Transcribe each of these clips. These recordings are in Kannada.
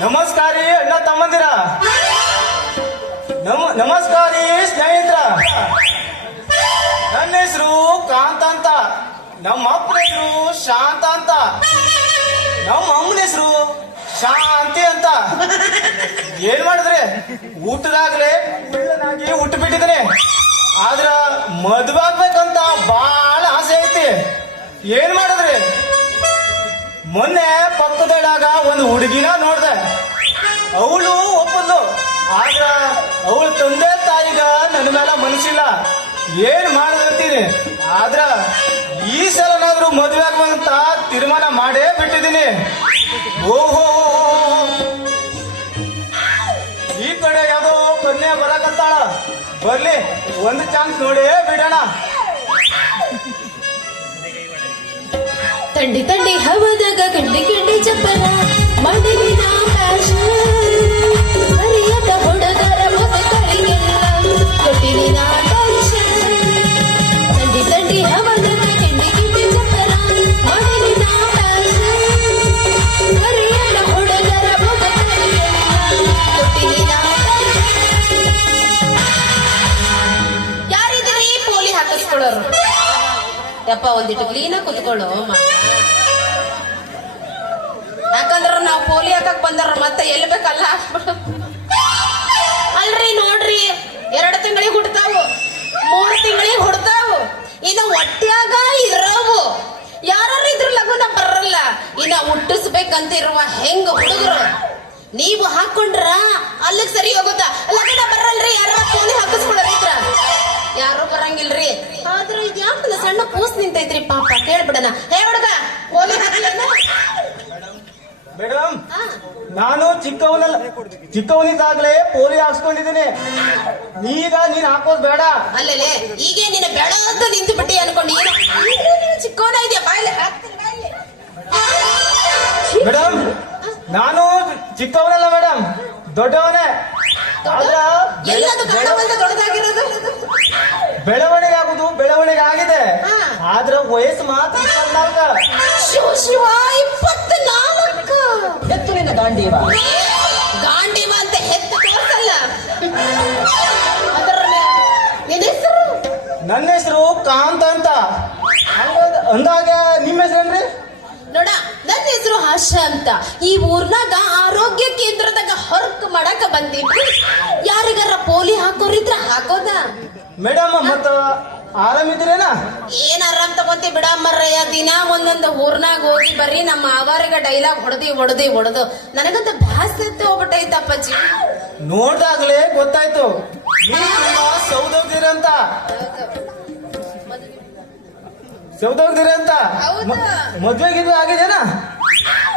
ನಮಸ್ಕಾರ ಅಣ್ಣ ತಮ್ಮಂದಿರ. ನಮಸ್ಕಾರ ಸ್ನೇಹಿತರ. ನನ್ನ ಹೆಸರು ಕಾಂತ ಅಂತ. ನಮ್ಮ ಅಪ್ಪನ ಹೆಸರು ಶಾಂತ ಅಂತ. ನಮ್ಮ ಅಮ್ಮನ ಹೆಸರು ಶಾಂತಿ ಅಂತ. ಏನ್ ಮಾಡಿದ್ರೆ? ಊಟದಾಗ್ಲೇ ಉಳ್ಳನಾಗಿ ಊಟ ಬಿಟ್ಟಿದ್ರೆ ಆದ್ರ ಮದ್ವಾಗ್ಬೇಕಂತ ಬಹಳ ಆಸೆ ಐತಿ. ಏನ್ ಮಾಡಿದ್ರೆ? ಮೊನ್ನೆ ಪಕ್ಕದೊಳಗ ಒಂದು ಹುಡುಗಿನ ನೋಡ್ದೆ. ಅವಳು ಒಪ್ಪದ್ಲು. ಆದ್ರ ಅವಳು ತಂದೆ ತಾಯಿಗ ನನ್ನ ಮೇಲೆ ಮನಸ್ಸಿಲ್ಲ. ಏನ್ ಮಾಡಿದಂತೀನಿ ಆದ್ರ ಈ ಸಲನಾದ್ರೂ ಮದ್ವೆ ಆಗುವಂತ ತೀರ್ಮಾನ ಮಾಡೇ ಬಿಟ್ಟಿದ್ದೀನಿ. ಓಹೋ ಈ ಕಡೆ ಯಾವ್ದೋ ಕನ್ಯೆ ಬರಕತ್ತಾಳ. ಬರ್ಲಿ, ಒಂದು ಚಾನ್ಸ್ ನೋಡೇ ಬಿಡೋಣ. ತಂಡಿ ತಂಡಿ ಹವದಾಗ ಗಂಡಿ ಗಂಡಿ ಚಪ್ಪರ. ಮಡಿಲಿನ ಫ್ಯಾಷನ್ ಹರಿಯದ ಹುಡುಗರ ಮುಖಗಳಿಗೆಲ್ಲ ಕೊಟ್ಟಿನಿ ನಾ ಕಂಡಿ ಹವದಾಗ ಗಂಡಿ ಗಂಡಿ ಚಪ್ಪರ. ಮಡಿಲಿನ ಫ್ಯಾಷನ್ ಯಾರಿದ್ರಿ ಪೋಲಿ ಹಾಕಿಸ್ಕೊಳ್ಳೋರು? ಯಪ್ಪ ಒಂದಿಟ್ಟು ಕ್ಲೀನಾಗಿ ಕುತ್ಕೊಳ್ಳು ಯಾಕಂದ್ರ ನಾವು ಪೋಲಿ ಹಾಕಕ್ ಬಂದಾರ ಮತ್ತೆ ಎಲ್ಲಿ ಬೇಕಲ್ಲ? ಅಲ್ರಿ ನೋಡ್ರಿ, ಎರಡು ತಿಂಗಳಿಗೆ ಹುಡ್ತಾವು, ಮೂರು ತಿಂಗಳಿಗೆ ಹುಡ್ತಾವು. ಇನ್ನು ಒಟ್ಟಿಯಾಗ ಇರವು. ಯಾರು ಇದ್ರ ಲಗುನ ಬರಲ್ಲ. ಇನ್ನ ಹುಟ್ಟಿಸ್ಬೇಕಂತ ಇರುವ ಹೆಂಗ ಹುಡುಗರು? ನೀವು ಹಾಕೊಂಡ್ರ ಅಲ್ಲಿಗೆ ಸರಿ ಹೋಗುತ್ತಾ? ಲಗುನ ಬರಲ್ರಿ ಯಾರ ಪೋಲಿ ಹಾಕಿಸ್ಕೊಳ್ಳೋರಿದ್ರ ಯಾರು ಬರಂಗಿಲ್ರಿ. ಆದ್ರ ಇದು ಯಾಕಂದ ಸಣ್ಣ ಕೂಸ್ ನಿಂತೈತ್ರಿ ಪಾಪ ಕೇಳ್ಬಿಡಣ. ಹೇ ಹುಡುಗ? ಮೇಡಮ್ ನಾನು ಚಿಕ್ಕವನಲ್ಲ ಚಿಕ್ಕವನಿದ್ದಾಗ್ಲೇ ಪೋಲಿ ಹಾಕ್ಸ್ಕೊಂಡಿದ್ದೀನಿ. ಈಗ ನೀನ್ ಹಾಕೋದ್ ಬೇಡ. ಅಲ್ಲೇ ಈಗ ನೀನು ಬೇಡ ಅಂತ ನಿಂತು ಬಿಟ್ಟಿ ಅನ್ಕೊಂಡು. ಏನು? ಚಿಕ್ಕವನ ಇದೆಯಾ? ಬಾಯ್ಲೆ. ಮೇಡಮ್ ನಾನು ಚಿಕ್ಕವನಲ್ಲ ಮೇಡಮ್ ದೊಡ್ಡವನೇ. ಬೆಳವಣಿಗೆ ಆಗುದು ಬೆಳವಣಿಗೆ ಆಗಿದೆ ಆದ್ರೆ ವಯಸ್ಸು ಮಾತ್ರ ಇಪ್ಪತ್ನಾಲ್ಕ ಶಿವ ಶಿವ ಇಪ್ಪತ್ನಾಲ್ಕು. ಎತ್ತು ನಿನ್ನ ಗಾಂಡೀವ. ಏ, ಅಂತ ಹೆತ್ತು ತೋರ್ಸಲ್ಲ. ನಿನ್ನ ಹೆಸರು? ನನ್ನ ಹೆಸರು ಕಾಂತ ಅಂತ. ಅಂದಾಗ ನಿಮ್ಮ ಹೆಸರೇನ್ರಿ? ನೋಡ ನನ್ನ ಹೆಸರು ಆಶಾ ಅಂತ. ಈ ಊರ್ನಾಗ ಆರೋಗ್ಯ ಕೇಂದ್ರದಾಗ ಹೊರ್ಕ್ ಮಾಡಕ ಬಂದಿದ್ವಿ. ಯಾರಿಗಾರ ಪೋಲಿ ಹಾಕೋರಿದ್ರ ಹಾಕೋದ. ಮೇಡಮ್ ಮತ್ತ ಆರಾಮಿದ್ದೀರೇನ ಏನ್ ಆರಾಮ್ ತಗೊಂತಿ ಬಿಡಮ್ಮರಯ್ಯ ದಿನ ಒಂದೊಂದು ಊರ್ನಾಗ ಹೋಗಿ ಬರ್ರಿ ನಮ್ಮ ಆವಾರಿಗ ಡೈಲಾಗ್ ಹೊಡೆದಿ ಹೊಡೆದಿ ಹೊಡೆದು. ನನಗಂತ ಭಾಸ್ತಿ ಹೋಗ್ಬಿಟ್ಟೈತ ಅಪ್ಪಾಜಿ ನೋಡ್ದಾಗ್ಲೇ ಗೊತ್ತಾಯ್ತು. ಸೌದೋಗ್ದಿರಂತ. ಸೌದೋಗ್ದಿರಂತ. ಹೌದಾ? ಮದ್ವೆ ಗಿದ್ವೆ ಆಗಿದೇನಾ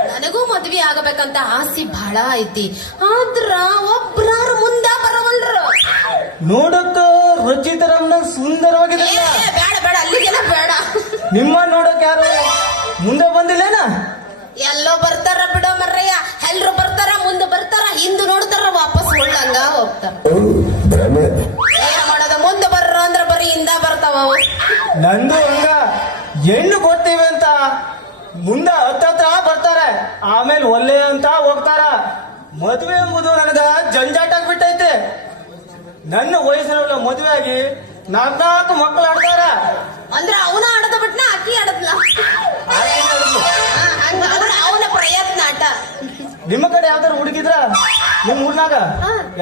ನನಗೂ ಮದ್ವಿ ಆಗಬೇಕಂತ ಆಸೆ ಬಹಳ ಐತಿ. ಆದ್ರ ಒಬ್ರಾರು ಮುಂದ ಬರವಲ್ರು. ನೋಡಕ್ಕ ರುಚಿತರಮ್ನ ಸುಂದರವಾಗಿದೆ ಸುಂದರವಾಗಿದೆಲ್ಲ ಬೇಡ ಬೇಡ ಅಲ್ಲಿಗೆಲ್ಲ ಬೇಡ. ನಿಮ್ಮ ನೋಡಕ್ ಯಾರು? ಮುಂದೆ ಬಂದಿಲ್ಲೇನ? ಎಲ್ಲೋ ಬರ್ತಾರ ಬಿಡೋ ಮರ್ರಯ್ಯ ಎಲ್ರು ಬರ್ತಾರ ಮುಂದೆ ಬರ್ತಾರ ಹಿಂದೆ ನೋಡ್ತಾರ ವಾಪಸ್ ಉಳ್ಳಂಗ ಹೋಗ್ತಾರ. ಏನ್ ಮಾಡದ? ಮುಂದೆ ಬರ್ರ ಅಂದ್ರ ಬರೀ ಹಿಂದ ಬರ್ತಾವ ಅವು. ನಂದು ಹಂಗ ಹೆಣ್ಣು ಕೊಡ್ತೀವಿ ಅಂತ ಮುಂದೆ ಹತ್ತತ್ರ ಬರ್ತಾರೆ ಆಮೇಲೆ ಒಲ್ಲೆ ಅಂತ ಹೋಗ್ತಾರ. ಮದುವೆ ಎಂಬುದು ನನಗ ಜಂಜಾಟ ಆಗ್ಬಿಟ್ಟೈತೆ ನನ್ನ ವಯಸ್ಸಿನ ಮದುವೆ ಆಗಿ ನಾಲ್ಕು ಮಕ್ಕಳು ಆಡ್ತಾರ ಅಂದ್ರೆ ಅವನ ಆಡದ ಬಿಟ್ನ ಅಕ್ಕಿ ಆಡದ್ಲ. ಅವನ ಪ್ರಯತ್ನ ಆಟ. ನಿಮ್ಮ ಕಡೆ ಯಾವ್ದಾರು ಹುಡುಗಿದ್ರ? ನಿಮ್ ಊರ್ನಾಗ.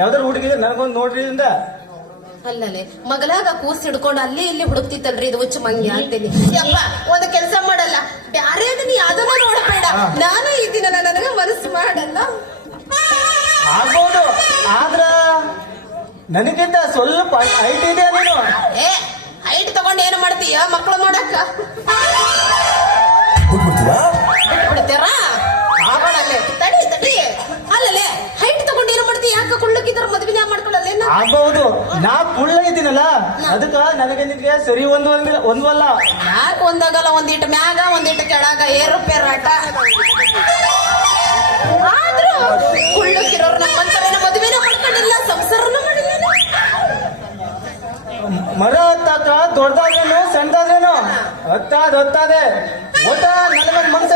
ಯಾವ್ದಾರು ಹುಡುಗಿದ್ರ ನನಗೊಂದು ನೋಡ್ರಿ ಅಂದ. ಅಲ್ಲಲೆ ಮಗಳಾಗ ಕೂಸ್ ಹಿಡ್ಕೊಂಡು ಅಲ್ಲಿ ಇಲ್ಲಿ ಹುಡುಕ್ತಿತ್ತಲ್ರಿ ಇದು ಹುಚ್ಚು ಮಂಗಿ ಅಂತೇಳಿ. ಯಪ್ಪ ಒಂದು ಕೆಲಸ ಮಾಡಲ್ಲ. ಬ್ಯಾರೆ ನೀ ಯಾವ್ದನ್ನ ನೋಡಬೇಡ. ನಾನು ಇದ್ದೀನಲ್ಲ ನನಗ ಮನಸ್ಸು ಮಾಡಲ್ಲ. ನನಗಿಂತ ಸ್ವಲ್ಪ ಹೈಟ್ ಇದೆ ನೀನು? ಏ ಹೈಟ್ ತಗೊಂಡು ಏನು ಮಾಡ್ತೀಯ ಮಕ್ಕಳು ನೋಡಕ್ಕ? ಬಿಡ್ತೀರಾ ಆಗೋಣಲ್ಲೇ ತಡಿ ತಡಿ. ಅಲ್ಲಲೇ ಹೈಟ್ ತಗೊಂಡು ಏನು ಮಾಡ್ತೀಯ? ಯಾಕ ಕುಳ್ಳಕ್ಕಿದ್ರ ಮದ್ವಿನ ಮಾಡ್ಕೊಳ್ಳಲ್ಲ ಆಗ್ಬಹುದು. ನಾ ಕುಳ್ಳ ಇದ್ದೀನಲ್ಲ ಅದಕ್ಕ ನನಗೆ ನಿನ್ಗೆ ಸರಿ ಒಂದು ಒಂದಿಲ್ಲ ಒಂದ್ವಲ್ಲ ಯಾಕ ಒಂದಾಗಲ್ಲ? ಒಂದಿಟ್ಟು ಮ್ಯಾಗ ಒಂದಿಟ್ಟು ಕೆಳಗ. ಏರುಪೇರಾಟ ಆದ್ರೂ ಕುಳ್ಳಕ್ಕಿರೋರು ನಮ್ಮ ಮದುವೆನ ಮಾಡ್ಕೊಂಡಿಲ್ಲ ಸಂಸಾರನ ಮರ ಹತ್ತ ದೊಡ್ಡದಾದ್ರೇನು? ಸಣ್ಣದಾದ್ರೇನು? ಹತ್ತಾದ ಹತ್ತಾದೆ. ಒಟ್ಟ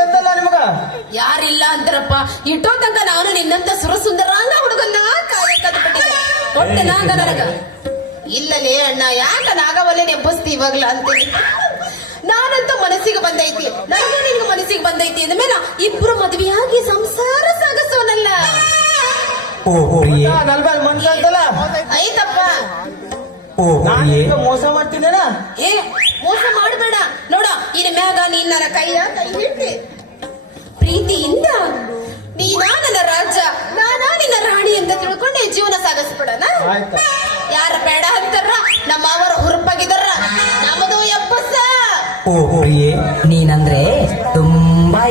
ಇತ್ತಲ್ಲ ನಿಮಗ? ಯಾರಿಲ್ಲ ಅಂತಾರಪ್ಪ. ಇಟ್ಟೋ ತನಕ ನಾನು ನಿನ್ನಂತ ಸುರಸುಂದರ ಹುಡುಗನ್ನ ಕಾಯಕದ ಬಿಟ್ಟಿದ್ದೆ ಹೊಟ್ಟೆ ನಾಗ ನನಗ. ಇಲ್ಲಲೇ ಅಣ್ಣ ಯಾಕ ನಾಗವಲ್ಲೇ ನೆಬ್ಬಸ್ತಿ ಇವಾಗ್ಲ ಅಂತೀನಿ? ನಾನಂತ ಮನಸ್ಸಿಗೆ ಬಂದೈತಿ. ನನಗೂ ನಿನ್ಗೆ ಮನಸ್ಸಿಗೆ ಬಂದೈತಿ ಅಂದ್ಮೇಲೆ ಇಬ್ರು ಮದ್ವೆಯಾಗಿ ಸಂಸಾರ ಸಾಗಿಸೋನಲ್ಲ. ಐತಪ್ಪ. ನಾನು ಪ್ರಿಯೆ ಈಗ ಮೋಸ ಮಾಡ್ತೀನೇನ ಏ ಮೋಸ ಮಾಡಬೇಡ. ನೋಡ ಇನ್ ಮ್ಯಾಗ ನೀನ್ ನನ್ನ ಕೈಯ ಕೈ ಹಿಡ್ತಿ. ಪ್ರೀತಿಯಿಂದ ನೀನಾ ನನ್ನ ರಾಜ ನಾನಾ ನಿನ್ನ ರಾಣಿ ಅಂತ ತಿಳ್ಕೊಂಡೆ ಜೀವನ ಸಾಗಿಸ್ಬಿಡೋಣ ಆಯ್ತಾ. ಯಾರ ಬೇಡ ಅಂತಾರ ನಮ್ಮ ಅವರ ಹುರುಪಾಗಿದಾರ ನಮ್ಮದು ಎಪ್ಪಸ. ಓ ನೀನಂದ್ರೆ ತುಂಬಾ